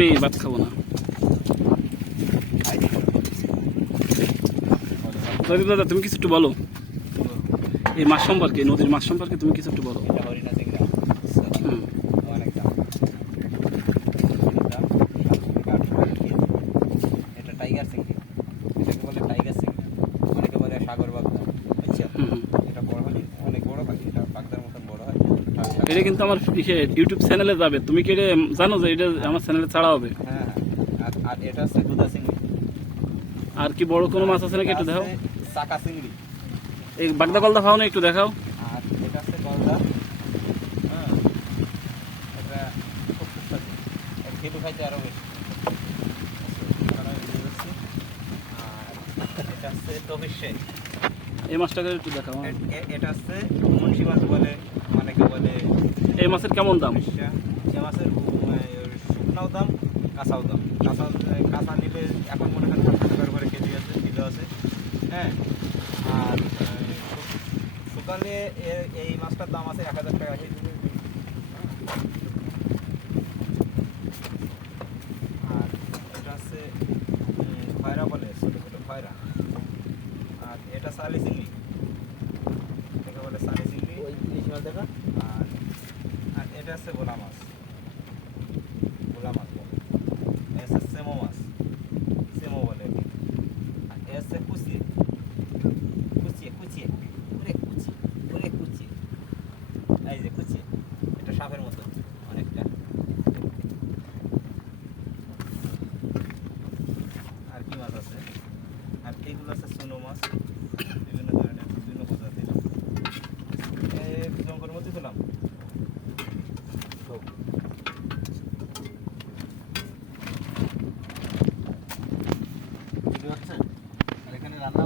আমি ভাত খাব না। দাদা, তুমি কিছু একটু বলো। এই মাছ সম্পর্কে, নদীর মাছ সম্পর্কে তুমি কিছু একটু বলো এটা হরিণা চিংড়া হুম অনেক দাম এটা টাইগার চিংড়ি এটাকে বলে টাইগার চিংড়ি অনেকে বলে সাগর বাগদা বুঝছ হুম হুম। এটা বড় হলে অনেক বড় হয় এটা বাগদার মতন বড় হয় এটা কিন্তু আমার ইউটিউব চ্যানেলে যাবে। তুমি কি এটা জানো যে এটা আমার চ্যানেলে ছাড়া হবে? হ্যাঁ আর আর এটা হচ্ছে দুধা চিংড়ি। আর কি বড় কোনো মাছ আছে নাকি একটু দেখাও? চাকা চিংড়ি। এই বাগদা কলদা খাও না একটু দেখাও। আর এটা হচ্ছে গলদা হ্যাঁ এটা খুব সুস্বাদু। খেলু খাইতে আরও বেশি। আর এটা হচ্ছে তবিশে এই মাছটাকে একটু দেখাও। এটা হচ্ছে মুন্সি মাছ বলে অনেকে বলে এই মাছের কেমন দাম? তবিশা এ মাছের শুকনাও দাম কাঁচাও দাম। কাঁচা কাঁচা নিলে এখন মনে করেন পাঁচশো টাকার করে কেজি আছে কিলো আছে। হ্যাঁ? আর শুকালে এই মাছটার দাম আছে এক হাজার টাকা কেজি আর এটা হচ্ছে উম, খয়রা বলে ছোটো ছোটো খয়রা আর এটা সালি চিংড়ি। দেখা বলে সালি চিংড়ি। আর আর এটা হচ্ছে ভোলা মাছ ভোলা মাছ বলে এ হচ্ছে সেমো মাছ সেমো বলে একে। আর এ হচ্ছে কুচিয়ে কুচিয়ে কুচিয়ে ওরে কুচি ওরে কুচিয়ে এই যে কুচিয়ে এটা সাপের মতো অনেকটা আর কি মাছ আছে আর আছে সুনো মাছ বিভিন্ন ধরনের বিভিন্ন প্রজাতির জঙ্গলের মধ্যে পেলাম আর এখানে রান্না